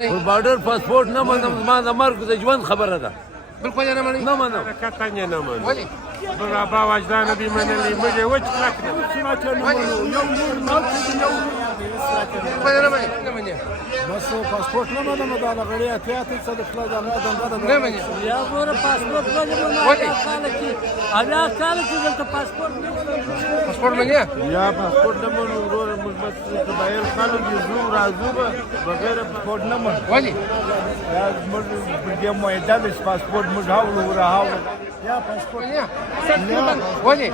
بارډر پاسپورت نه منم زما د مرګ د ژوند خبره ده بالکل یې نه منئ نه منم حقیقتا یې نه منو ولې موږ ابا وجدانه دې منلي موږ یې وچ کلک نه بالکل یې نه منئ نه منئ بس پاسپورت نه منم دا لغړی اتیا ته څه د خپل ځان نه منئ یا ګوره پاسپورت ولې ولې اویا کال کې دلته پاسپورت نه پاسپورت منئ یا پاسپورت نه منو وروره موږ بس قبایل خلک یو ځو راځو به بغیر پاسپورت نه منو ولې یا موږ بیا معاهده ده چې پاسپورت موږ هاولو وراهاولو یا پاسپورت ولې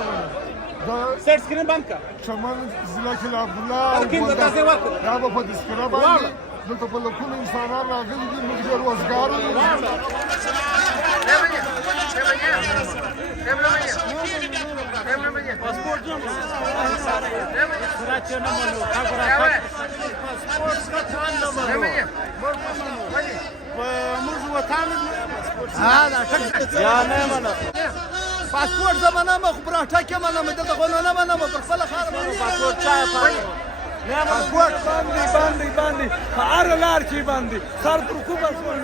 سر سکرین بند کا شمال ضلع کې عبدالله دا به په دسکره باندې دلته په لکونو انسانان راغلي دي موږ ډېر وزګار یو پاسپورت نه پاسپورت زمانه ما خو پر اټکه منم دلته خو نه منم پر خپل خار پاسپورت چا پاسپورت باندې په هر لار کې باندې سر پر کو پاسپورت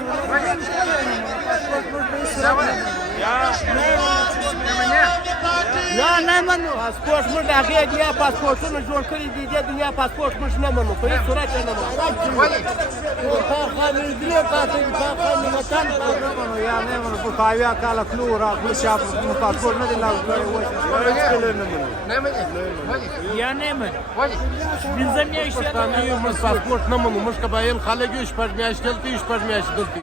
یا نه منو پاسپورت موږ هغې دنیا پاسپورټونه جوړ کړي دي دې دنیا پاسپورت موږ نه منو په هېڅ صورت یې نه منو یا نه منو په اویا کاله تلو راغلو چې پاسپورت نه دی لاګو کړی نه منئ ولې یا نه منو ولې پنځه میاشتې موږ پاسپورت نه منو موږ قبایل خلک یو شپږ میاشتې دلته یو شپږ میاشتې دلته